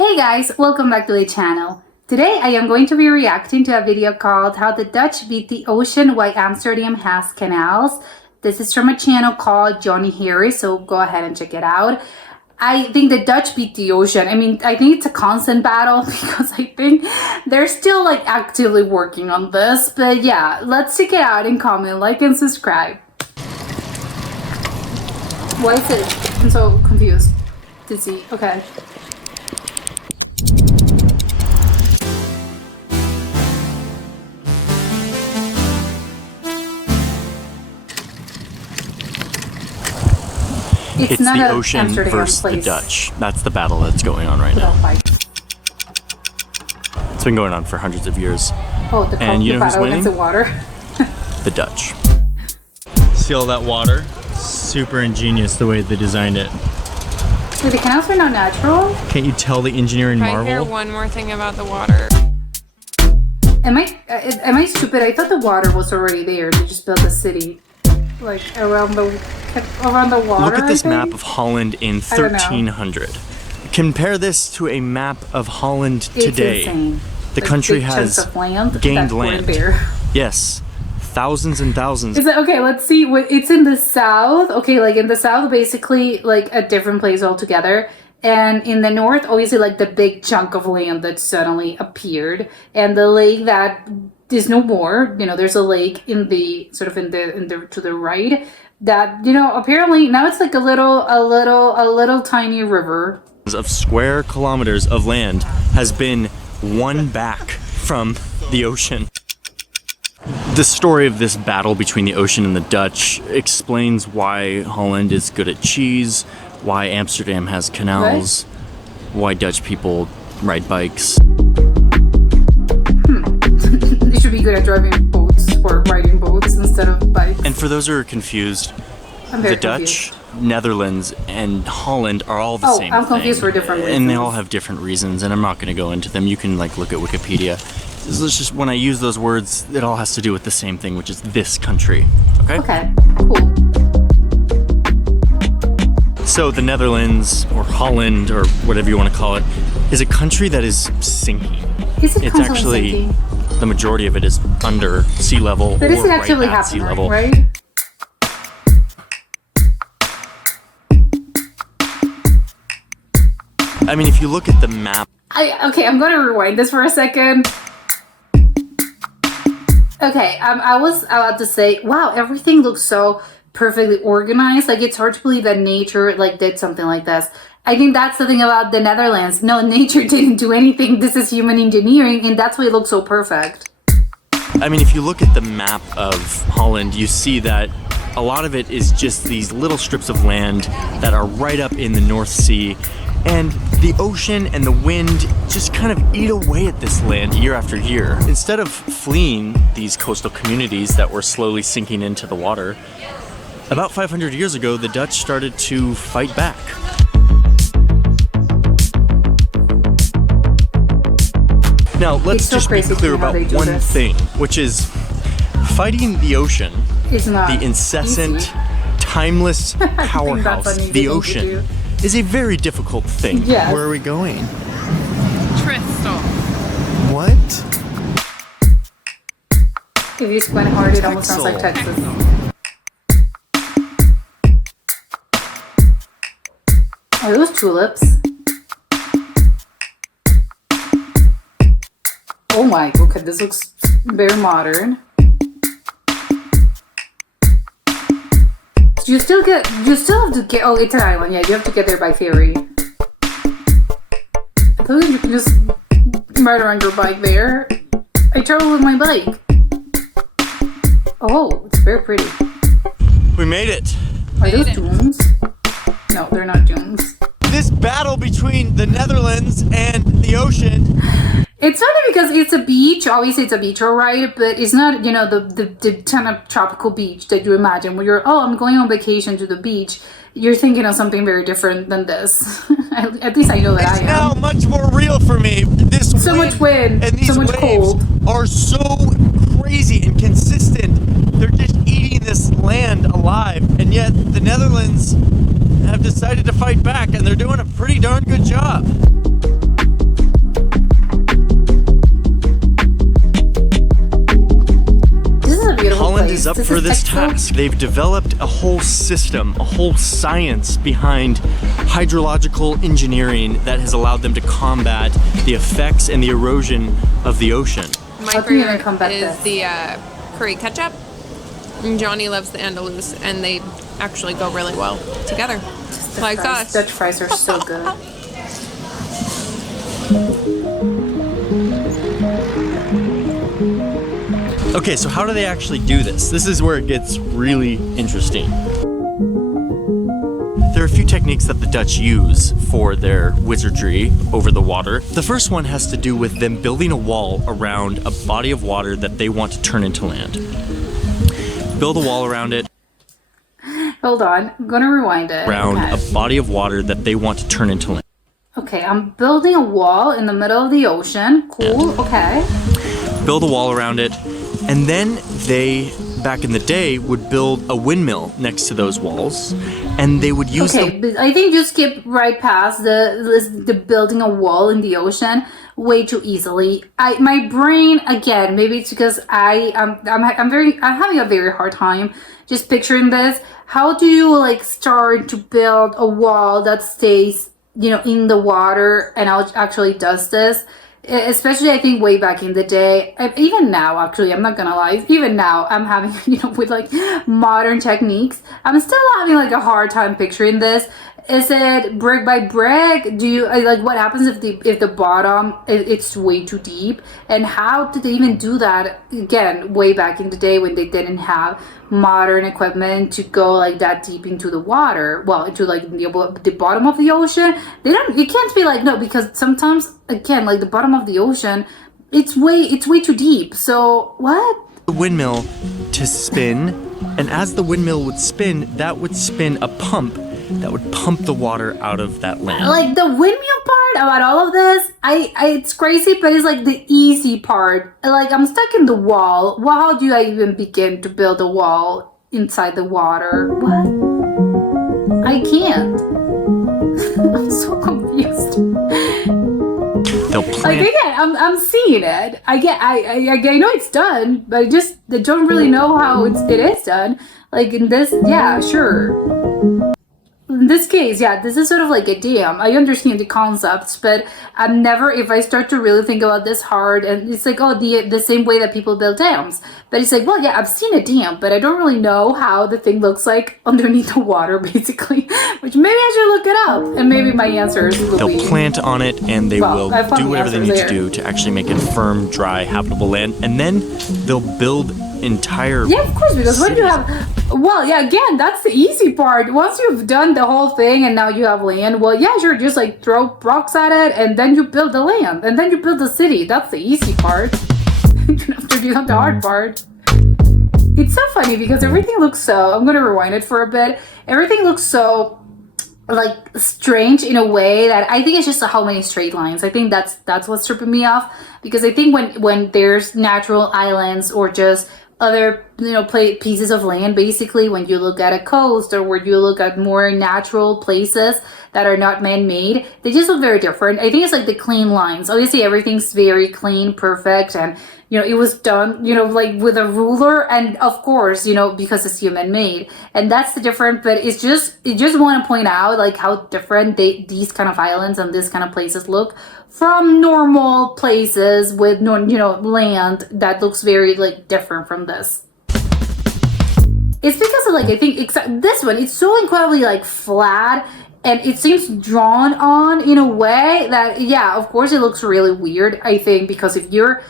Hey guys, welcome back to the channel. Today I am going to be reacting to a video called How the Dutch Beat the Ocean, Why Amsterdam Has Canals. This is from a channel called Johnny Harris, so go ahead and check it out. I think the Dutch beat the ocean. I think it's a constant battle because I think they're still actively working on this. But yeah, let's check it out and comment, like, and subscribe. Why is it? I'm so confused to see. Okay. It's the ocean versus the Dutch. That's the battle that's going on right now. It's been going on for hundreds of years. Oh, and you know who's winning? The water. The Dutch. See all that water? Super ingenious the way they designed it. Wait, the canals are not natural? Can't you tell the engineering marvel? I hear one more thing about the water. Am I stupid? I thought the water was already there. They just built the city around the water. Look at this map of Holland in 1300. Compare this to a map of Holland today. Insane. The country has gained land. Yes, thousands and thousands. Okay, let's see. It's in the south. Okay, in the south, basically a different place altogether. And in the north, obviously, the big chunk of land that suddenly appeared, and the lake that is no more. There's a lake in the to the right that apparently now it's a little tiny river. Of square kilometers of land has been won back from the ocean. The story of this battle between the ocean and the Dutch explains why Holland is good at cheese, why Amsterdam has canals, why Dutch people ride bikes. They should be good at driving boats or riding boats instead of bikes. And for those who are confused, the Dutch, Netherlands, and Holland are all the same thing. I'm confused for different reasons. And they all have different reasons, and I'm not going to go into them. You can look at Wikipedia. It's just when I use those words, it all has to do with the same thing, which is this country. Okay? Okay, cool. So the Netherlands, or Holland, or whatever you want to call it, is a country that is sinking. Is it it's actually sinking? The majority of it is under sea level, but is it actually right at sea level. Right? If you look at the map. Okay, I'm gonna rewind this for a second. Okay, I was about to say, wow, everything looks so perfectly organized. It's hard to believe that nature did something like this. I think that's the thing about the Netherlands. No, nature didn't do anything. This is human engineering, and that's why it looks so perfect. If you look at the map of Holland, you see that a lot of it is just these little strips of land that are right up in the North Sea. And the ocean and the wind just kind of eat away at this land year after year. Instead of fleeing these coastal communities that were slowly sinking into the water, about 500 years ago, the Dutch started to fight back. Now, let's just be clear about one thing, which is fighting the ocean, the incessant, timeless powerhouse, the ocean, is a very difficult thing. Yes. Where are we going? Crystal. What? If you squint hard, it almost sounds like Texas. Are those tulips? Oh my, okay, this looks very modern. You still have to get, oh, it's an island, yeah, you have to get there by ferry. I thought you could just ride on your bike there. I travel with my bike. Oh, it's very pretty. We made it. Are those dunes? No, they're not dunes. This battle between the Netherlands and the ocean. It's funny because it's a beach. Obviously, it's a beach, all right, but it's not, the kind of tropical beach that you imagine when you're, I'm going on vacation to the beach. You're thinking of something very different than this. At least I know that I am. It's now much more real for me. This so much wind and these so much waves cold are so crazy and consistent. They're just eating this land alive, and yet the Netherlands have decided to fight back, and they're doing a pretty darn good job. up for this task. They've developed a whole system, a whole science behind hydrological engineering that has allowed them to combat the effects and the erosion of the ocean. My How can you favorite combat is this? the curry ketchup. And Johnny loves the andalous, and they actually go really well together. The Like fries. us. Dutch fries are so good. Okay, so how do they actually do this? This is where it gets really interesting. There are a few techniques that the Dutch use for their wizardry over the water. The first one has to do with them building a wall around a body of water that they want to turn into land. Build a wall around it. Hold on, I'm gonna rewind it. Around Okay. a body of water that they want to turn into land. Okay, I'm building a wall in the middle of the ocean. Cool, okay. Build a wall around it, and then they, back in the day, would build a windmill next to those walls, and they would use Okay, but I think you skip right past the building a wall in the ocean way too easily. My brain, again, maybe it's because I'm having a very hard time just picturing this. How do you like start to build a wall that stays, in the water and actually does this? Especially, I think way back in the day, even now, actually, I'm not gonna lie, even now, I'm having, with like modern techniques, I'm still having like a hard time picturing this. Is it brick by brick? Do you like what happens if the bottom it's way too deep? And how did they even do that? Again, way back in the day when they didn't have modern equipment to go like that deep into the water, well, into like the bottom of the ocean. You can't be like, no, because sometimes again, like the bottom of the ocean, it's way too deep. So what? the windmill to spin, and as the windmill would spin, that would spin a pump that would pump the water out of that land. Like the windmill part about all of this, it's crazy, but it's like the easy part. Like I'm stuck in the wall. Well, how do I even begin to build a wall inside the water? What? I can't. I'm so confused. They'll Like plant. again, I'm seeing it. I know it's done, but I don't really know how it is done. Like in this, yeah, sure. In this case, yeah, this is sort of like a dam. I understand the concepts, but I'm never, if I start to really think about this hard, and it's like, oh, the same way that people build dams. But it's like, well, yeah, I've seen a dam, but I don't really know how the thing looks like underneath the water, basically. Which maybe I should look it up, and maybe my answers will They'll be... plant on it, and they will I found do the whatever they answers need there. to do to actually make it firm, dry, habitable land, and then they'll build entire. Yeah, of course, because when you have, well, yeah, again, that's the easy part. Once you've done the whole thing and now you have land, well, yeah, sure, just like throw rocks at it and then you build the land and then you build the city. That's the easy part. You have to do the hard part. It's so funny because everything looks so, I'm gonna rewind it for a bit. Everything looks so like strange in a way that I think it's just how many straight lines. I think that's what's tripping me off, because I think when there's natural islands or just other pieces of land, basically when you look at a coast or where you look at more natural places that are not man-made, they just look very different. I think it's like the clean lines. Obviously everything's very clean, perfect, and it was done like with a ruler, and of course because it's human made, and that's the difference. But I just want to point out like how different these kind of islands and this kind of places look from normal places with land that looks very like different from this. It's because of like, I think this one, it's so incredibly like flat, and it seems drawn on in a way that, yeah, of course it looks really weird, I think, because if you're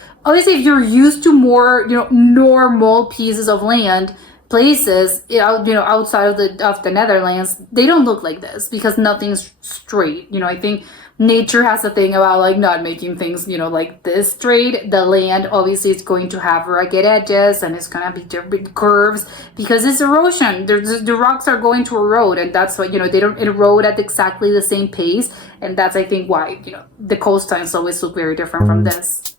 used to more normal pieces of land, places outside of the Netherlands, they don't look like this because nothing's straight. I think nature has a thing about like not making things like this straight. The land obviously is going to have rugged edges, and it's gonna be different curves because it's erosion. The rocks are going to erode, and that's why they don't erode at exactly the same pace, and that's I think why the coastlines always look very different from this.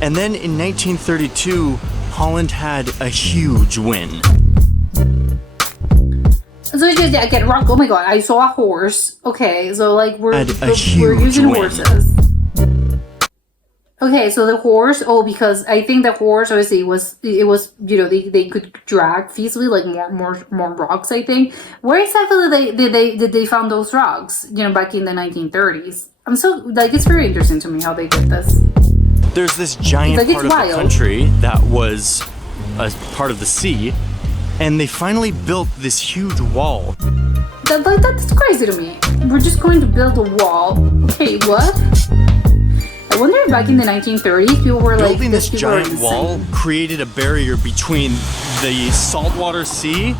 And then in 1932, Holland had a huge win. So it's just, yeah, again, rock. Oh my god, I saw a horse. Okay, so like we're huge using wind. horses. Okay, so the horse. Oh, because I think the horse obviously it was they could drag feasibly like more rocks. I think. Where exactly did they found those rocks? Back in the 1930s. I'm so like it's very interesting to me how they did this. There's this giant Like, it's part of the wild. country that was a part of the sea, and they finally built this huge wall. That's crazy to me. We're just going to build a wall. Okay, what? I wonder if back in the 1930s people were like Building this people were giant insane. wall created a barrier between the saltwater sea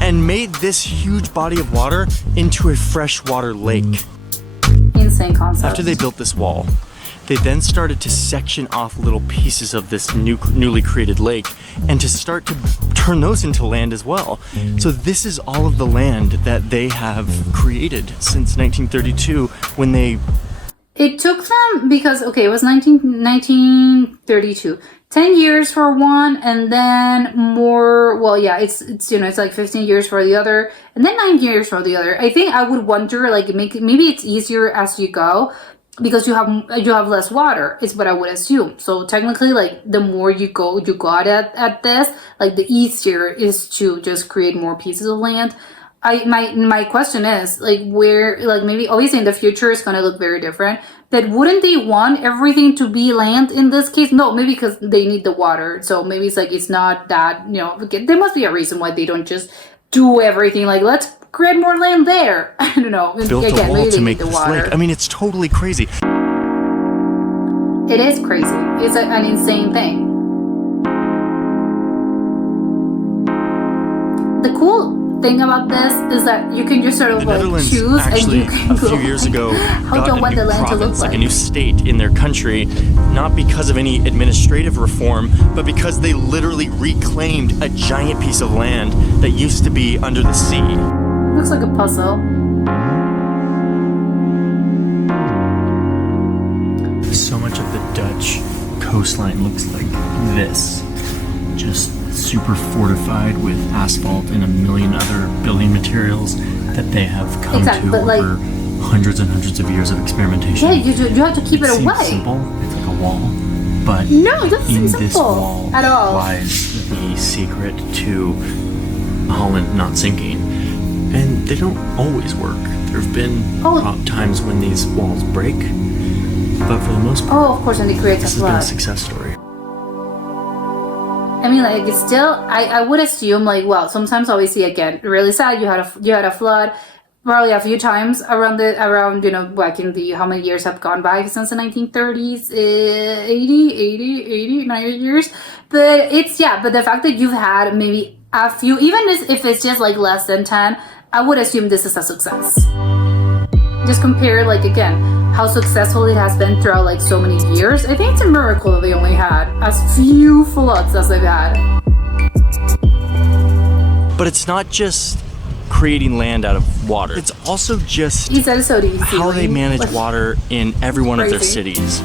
and made this huge body of water into a freshwater lake. Insane concept. After they built this wall, they then started to section off little pieces of this newly created lake and to start to turn those into land as well. So this is all of the land that they have created since 1932 when they... It took them because it was 1932. 10 years for one, and then more. Well, yeah, it's like 15 years for the other, and then 9 years for the other. I think I would wonder like maybe it's easier as you go because you have less water. Is what I would assume. So technically, like the more you got at this, like the easier is to just create more pieces of land. My question is like where like maybe obviously in the future it's gonna look very different. That wouldn't they want everything to be land in this case? No, maybe because they need the water. So maybe it's like it's not that there must be a reason why they don't just do everything like let's create more land there. I don't know. built a wall maybe to they make need the this water. lake. I mean, it's totally crazy. It is crazy. It's an insane thing. The cool thing about this is that you can just sort of The like Netherlands choose actually, and you can a few go, years ago, how got do I a want new the land to look province, like a like. new state in their country, not because of any administrative reform, but because they literally reclaimed a giant piece of land that used to be under the sea. Looks like a puzzle. So much of the Dutch coastline looks like this. Just super fortified with asphalt and a million other building materials that they have come Exactly, to but, like- over hundreds and hundreds of years of experimentation. Yeah, you have to keep it seems away. simple. It's like a wall, but No, it doesn't in seem this simple wall at all. lies the secret to Holland not sinking. And they don't always work. There have been times when these walls break, but for the most part, Oh, of course, and it creates this a has been a flood. success story. I mean, like it's still. I would assume like sometimes obviously again really sad. You had a flood. Probably a few times around back in the how many years have gone by since the 1930s 80 90 years, but but the fact that you've had maybe a few, even if it's just like less than 10, I would assume this is a success. Just compare like again how successful it has been throughout like so many years. I think it's a miracle that they only had as few floods as they've had. But it's not just creating land out of water. It's also just He said it's so easy. how they manage Like, water in every one of their Crazy. cities.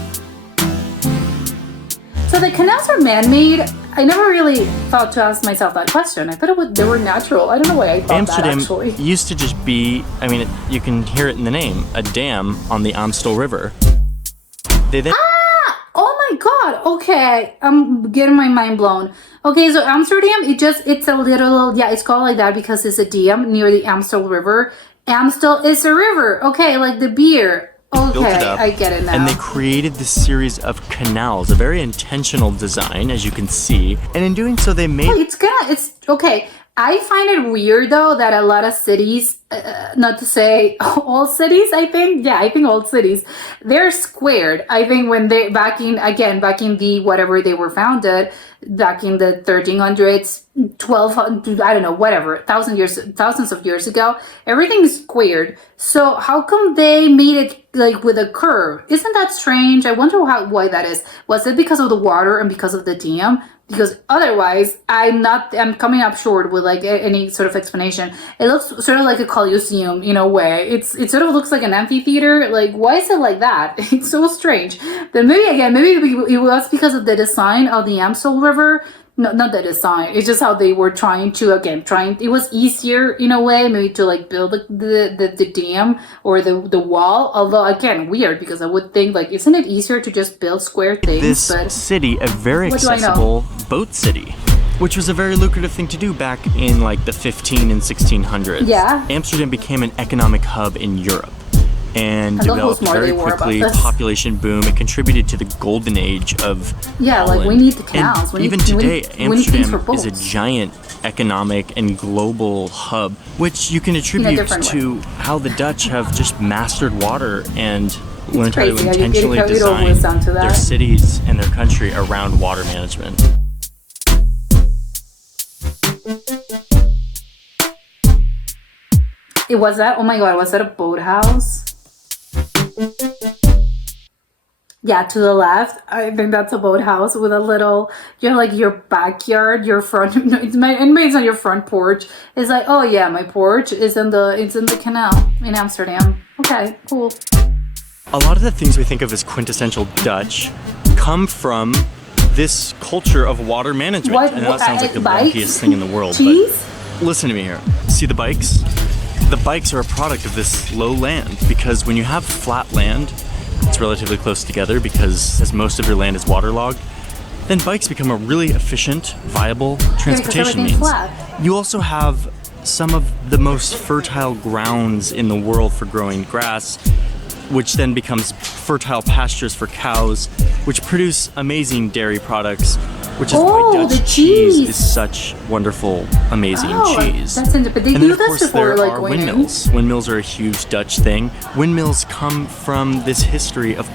So the canals are man-made. I never really thought to ask myself that question. I thought they were natural. I don't know why I thought Amsterdam that actually. used to just be, I mean, you can hear it in the name, a dam on the Amstel River. They then Oh my god, okay. I'm getting my mind blown. Okay, so Amsterdam, it's a little, it's called like that because it's a dam near the Amstel River. Amstel is a river. Okay, like the beer. built Okay, it up, I get it now. and they created this series of canals, a very intentional design, as you can see. And in doing so, they made It's okay. I find it weird though that a lot of cities, not to say all cities, I think all cities, they're squared. I think when they back in the whatever they were founded, back in the 1300s, 1200, I don't know, whatever, thousands of years ago, everything is squared. So how come they made it like with a curve? Isn't that strange? I wonder why that is. Was it because of the water and because of the dam? Because otherwise, I'm coming up short with like any sort of explanation. It looks sort of like a Colosseum in a way. It sort of looks like an amphitheater. Like, why is it like that? It's so strange. Then maybe it was because of the design of the Amstel River. no, not the design. It's just how they were trying to, again, it was easier in a way, maybe to like build the dam or the wall. Although, again, weird, because I would think, like, isn't it easier to just build square things? This city a very accessible boat city, which was a very lucrative thing to do back in like the 15 and 1600s. Yeah. Amsterdam became an economic hub in Europe and developed very quickly. Population boom. It contributed to the golden age of Holland. Like we need the canals. Even today, Amsterdam is a giant economic and global hub, which you can attribute to how the Dutch have just mastered water and learned how to intentionally design their cities and their country around water management. Was that? Oh my God! Was that a boathouse? Yeah, to the left, I think that's a boathouse with a little, like your backyard, your front, it's on your front porch. It's like, oh yeah, my porch is in the canal in Amsterdam. Okay, cool. A lot of the things we think of as quintessential Dutch come from this culture of water management. What? And that sounds like the bikes? wonkiest thing in the world. Cheese? But listen to me here. See the bikes? The bikes are a product of this low land, because when you have flat land, it's relatively close together because as most of your land is waterlogged, then bikes become a really efficient, viable transportation means. Flat. You also have some of the most fertile grounds in the world for growing grass, which then becomes fertile pastures for cows, which produce amazing dairy products, which is why Dutch cheese is such wonderful, amazing cheese. That's interesting. But they do this before, like, windmills. Windmills are a huge Dutch thing. Windmills come from this history of...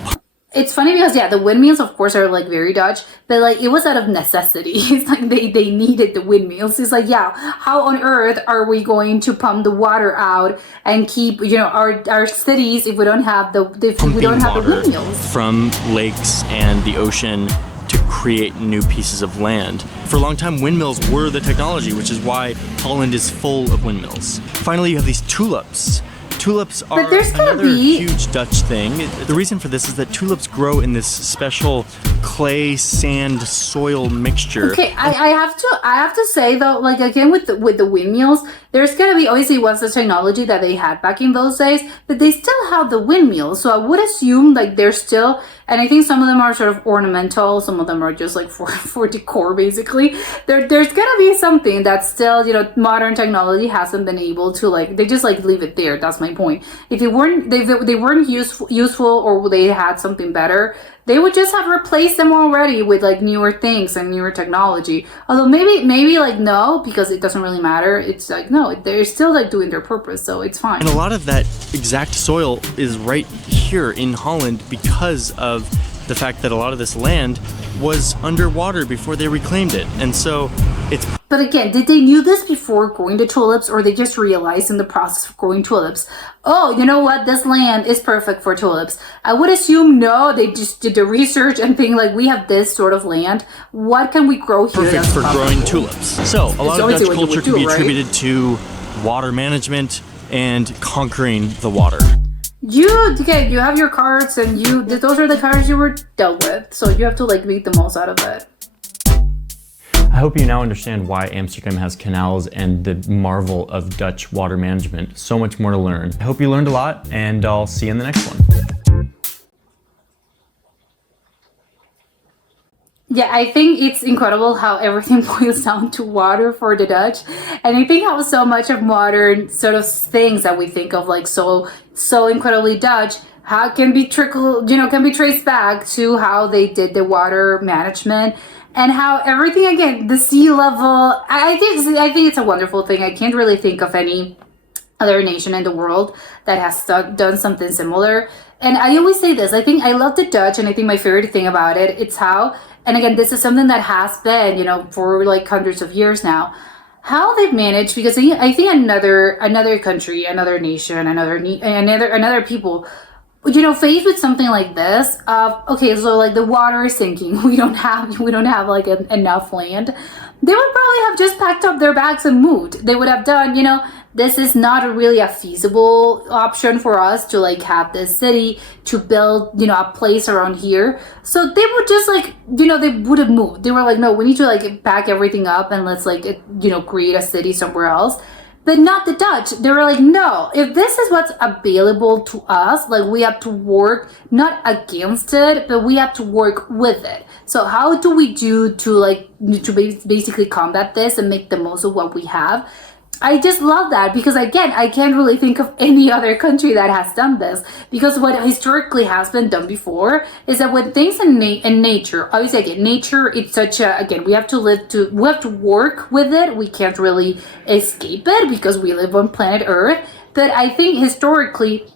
It's funny because, yeah, the windmills, of course, are, like, very Dutch, but, like, it was out of necessity. It's like they needed the windmills. It's like, yeah, how on earth are we going to pump the water out and keep, our cities if we don't have the windmills? From lakes and the ocean to create new pieces of land. For a long time, windmills were the technology, which is why Holland is full of windmills. Finally, you have these tulips. Tulips are another huge Dutch thing. The reason for this is that tulips grow in this special clay, sand, soil mixture. Okay, I have to say though, like again with the windmills, there's gonna be obviously was the technology that they had back in those days, but they still have the windmills. So I would assume like they're still, and I think some of them are sort of ornamental, some of them are just like for decor basically. There's gonna be something that's still, modern technology hasn't been able to like, they just like leave it there. That's my point. If they weren't useful or they had something better, they would just have replaced them already with like newer things and newer technology. Although maybe like no, because it doesn't really matter. It's like no, they're still like doing their purpose, so it's fine. And a lot of that exact soil is right here in Holland because of the fact that a lot of this land was underwater before they reclaimed it. And so it's... But again, did they knew this before growing the tulips, or they just realized in the process of growing tulips, oh, you know what, this land is perfect for tulips? I would assume no, they just did the research and think like, we have this sort of land, what can we grow here? Perfect for growing tulips. So a lot of Dutch culture can be attributed to water management and conquering the water. You have your cards, and those are the cards you were dealt with, so you have to like make the most out of it. I hope you now understand why Amsterdam has canals and the marvel of Dutch water management. So much more to learn. I hope you learned a lot, and I'll see you in the next one. Yeah, I think it's incredible how everything boils down to water for the Dutch. And I think how so much of modern sort of things that we think of like so incredibly Dutch, how can be traced back to how they did the water management, and how everything, again, the sea level, I think it's a wonderful thing. I can't really think of any other nation in the world that has done something similar. And I always say this, I think I love the Dutch, and I think my favorite thing about it, it's how, and again, this is something that has been, for like hundreds of years now, how they've managed, because I think another country, another nation, another people, faced with something like this, okay, so like the water is sinking, we don't have like enough land, they would probably have just packed up their bags and moved. They would have done, this is not really a feasible option for us to like have this city to build, a place around here. So they would just like, they would have moved. They were like, no, we need to like pack everything up and let's like, create a city somewhere else. But not the Dutch. They were like, no, if this is what's available to us, like we have to work not against it, but we have to work with it. So how do we do to basically combat this and make the most of what we have? I just love that because again, I can't really think of any other country that has done this, because what historically has been done before is that when things in nature, obviously again, nature, it's such a, again, we have to work with it. We can't really escape it because we live on planet Earth. But I think historically,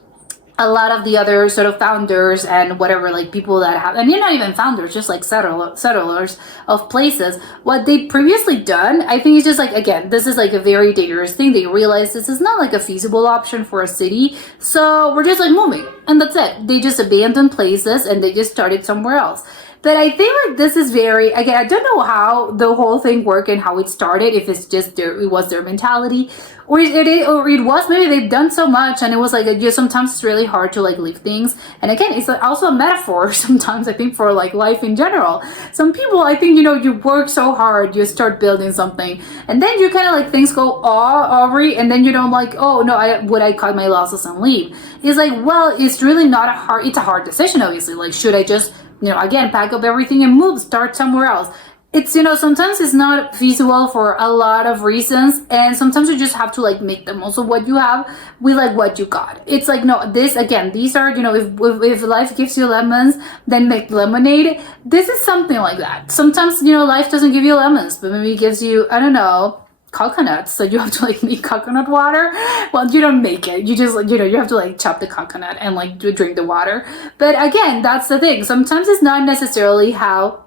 a lot of the other sort of founders and whatever, like people that have, and you're not even founders, just like settlers of places, what they previously done, I think it's just like, again, this is like a very dangerous thing. They realize this is not like a feasible option for a city. So we're just like moving and that's it. They just abandoned places and they just started somewhere else. But I think like this is very, again, I don't know how the whole thing worked and how it started, if it's just it was their mentality, or it was maybe they've done so much and it was like, just sometimes it's really hard to like leave things. And again, it's also a metaphor sometimes, I think, for like life in general. Some people, I think, you work so hard, you start building something, and then you kind of like things go awry, and then you don't like, oh no, I cut my losses and leave. It's like, well, it's really not it's a hard decision, obviously. Like, should I just, again, pack up everything and move, start somewhere else? It's, sometimes it's not feasible for a lot of reasons. And sometimes you just have to like make the most of what you have with like what you got. It's like, no, this, again, these are, if life gives you lemons, then make lemonade. This is something like that. Sometimes, life doesn't give you lemons, but maybe it gives you, I don't know, coconuts. So you have to like make coconut water. Well, you don't make it, you just you have to like chop the coconut and like drink the water. But again, that's the thing, sometimes it's not necessarily how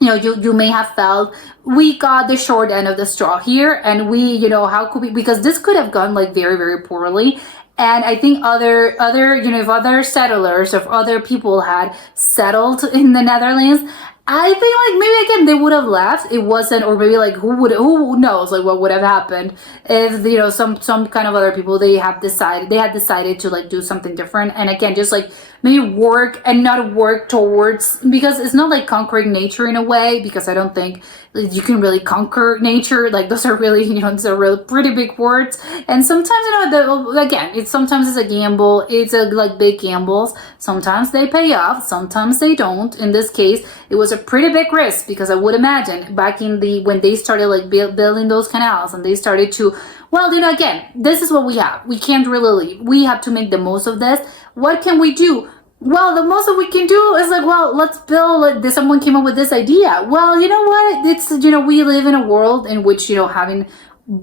you may have felt. We got the short end of the straw here, and we, how could we, because this could have gone like very, very poorly. And I think other if other settlers, if other people had settled in the Netherlands, I think like maybe again they would have left. It wasn't, or maybe like who knows like what would have happened if some kind of other people they had decided to like do something different. And again, just like maybe work and not work towards, because it's not like conquering nature in a way, because I don't think you can really conquer nature. Like those are really those are really pretty big words. And sometimes again, sometimes it's a gamble. It's a like big gambles. Sometimes they pay off, sometimes they don't. In this case, it was a pretty big risk, because I would imagine back in when they started like building those canals and they started to, well, again, this is what we have. We can't really leave. We have to make the most of this. What can we do? Well, the most that we can do is like, well, let's build, someone came up with this idea. Well, you know what? It's, we live in a world in which, having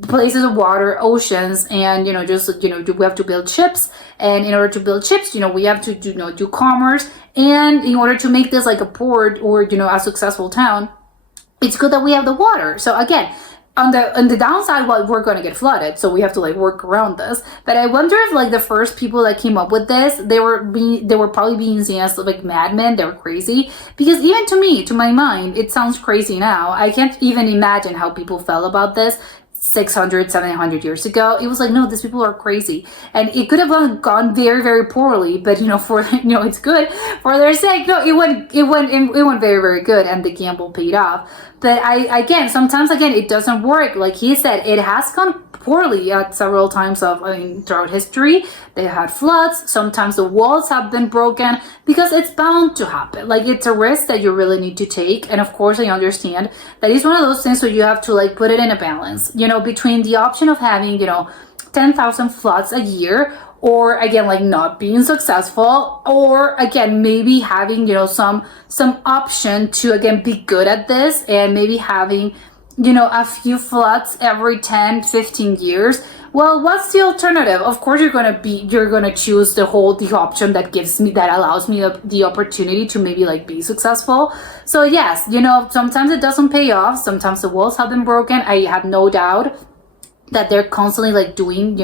places of water, oceans, and, just, we have to build ships. And in order to build ships, we have to do commerce. And in order to make this like a port or, a successful town, it's good that we have the water. So again, on the downside, well, we're going to get flooded, so we have to like work around this. But I wonder if like the first people that came up with this, they were probably being seen as like madmen. They were crazy, because even to me, to my mind, it sounds crazy now. I can't even imagine how people felt about this 600, 700 years ago. It was like, no, these people are crazy. And it could have gone very, very poorly, but for it's good for their sake. No, it went very, very good, and the gamble paid off. But sometimes it doesn't work. Like he said, it has gone poorly at several times throughout history. They had floods. Sometimes the walls have been broken, because it's bound to happen. Like, it's a risk that you really need to take. And of course, I understand that it's one of those things where you have to like put it in a balance, between the option of having, 10,000 floods a year, or again, like not being successful, or again, maybe having, some option to again be good at this, and maybe having, a few floods every 10, 15 years. Well, what's the alternative? Of course, you're gonna choose the option that allows me the opportunity to maybe like be successful. So yes, sometimes it doesn't pay off. Sometimes the walls have been broken. I have no doubt. that they're constantly like doing,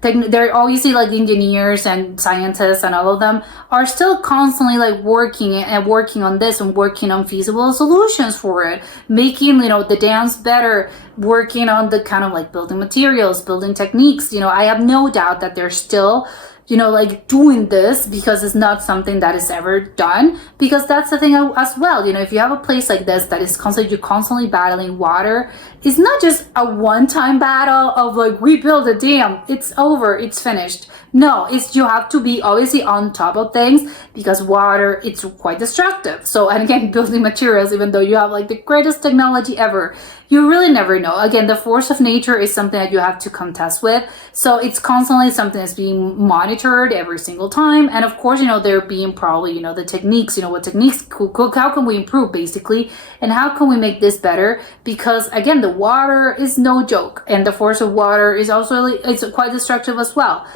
they're obviously like engineers and scientists, and all of them are still constantly like working on this and working on feasible solutions for it, making, the dams better, working on the kind of like building materials, building techniques. I have no doubt that they're still like doing this, because it's not something that is ever done, because that's the thing as well. If you have a place like this that is you're constantly battling water, it's not just a one-time battle of like, we build a dam, it's over, it's finished. No, you have to be obviously on top of things, because water, it's quite destructive. So, and again, building materials, even though you have like the greatest technology ever, you really never know. Again, the force of nature is something that you have to contest with. So it's constantly something that's being monitored every single time. And of course, they're being probably, the techniques, what techniques, how can we improve basically? And how can we make this better? Because again, the water is no joke. And the force of water is also, it's quite destructive as well.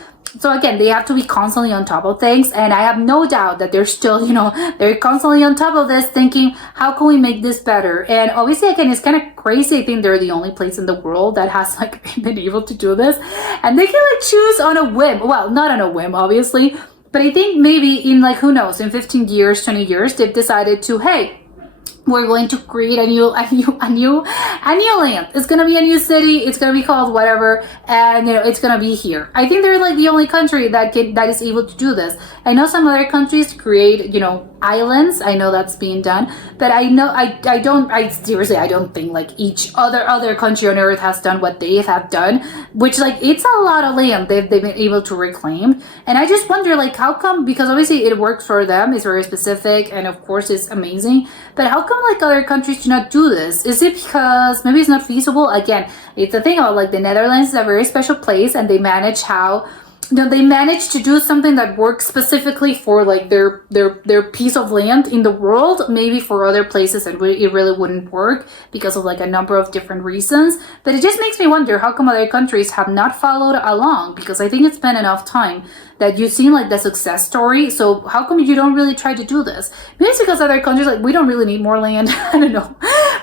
So again, they have to be constantly on top of things, and I have no doubt that they're still, they're constantly on top of this, thinking, how can we make this better? And obviously, again, it's kind of crazy. I think they're the only place in the world that has like been able to do this, and they can like choose on a whim. Well, not on a whim, obviously, but I think maybe in like, who knows, in 15 years, 20 years, they've decided to, hey, we're going to create a new land. It's gonna be a new city. It's gonna be called whatever, and it's gonna be here. I think they're like the only country that is able to do this. I know some other countries create, islands. I know that's being done, but I seriously, I don't think like each other country on earth has done what they have done, which like, it's a lot of land they've been able to reclaim. And I just wonder like, how come, because obviously it works for them, it's very specific, and of course it's amazing, but how come like other countries do not do this? Is it because maybe it's not feasible? Again, it's the thing about like the Netherlands is a very special place, and they manage they managed to do something that works specifically for like their piece of land in the world. Maybe for other places it really wouldn't work because of like a number of different reasons. But it just makes me wonder, how come other countries have not followed along? Because I think it's been enough time that you've seen like the success story. So how come you don't really try to do this? Maybe it's because other countries like, we don't really need more land. I don't know.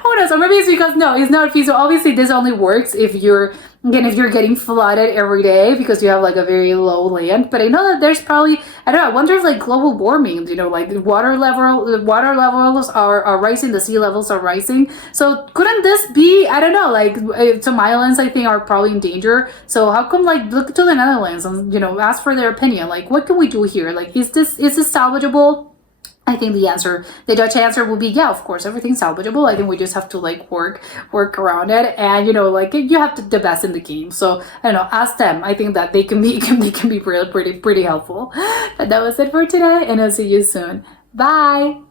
Who knows? Or maybe it's because no, it's not feasible. Obviously this only works if you're getting flooded every day because you have like a very low land. But I know that there's probably, I don't know, I wonder if like global warming, like the water levels are rising, the sea levels are rising. So couldn't this be, I don't know, like some islands I think are probably in danger. So how come like look to the Netherlands and ask for their opinion, like what can we do here? Like is this salvageable? I think the Dutch answer will be, yeah, of course, everything's salvageable. I think we just have to like work around it, and like you have the best in the game. So I don't know, ask them. I think that they can be pretty helpful. But that was it for today, and I'll see you soon. Bye.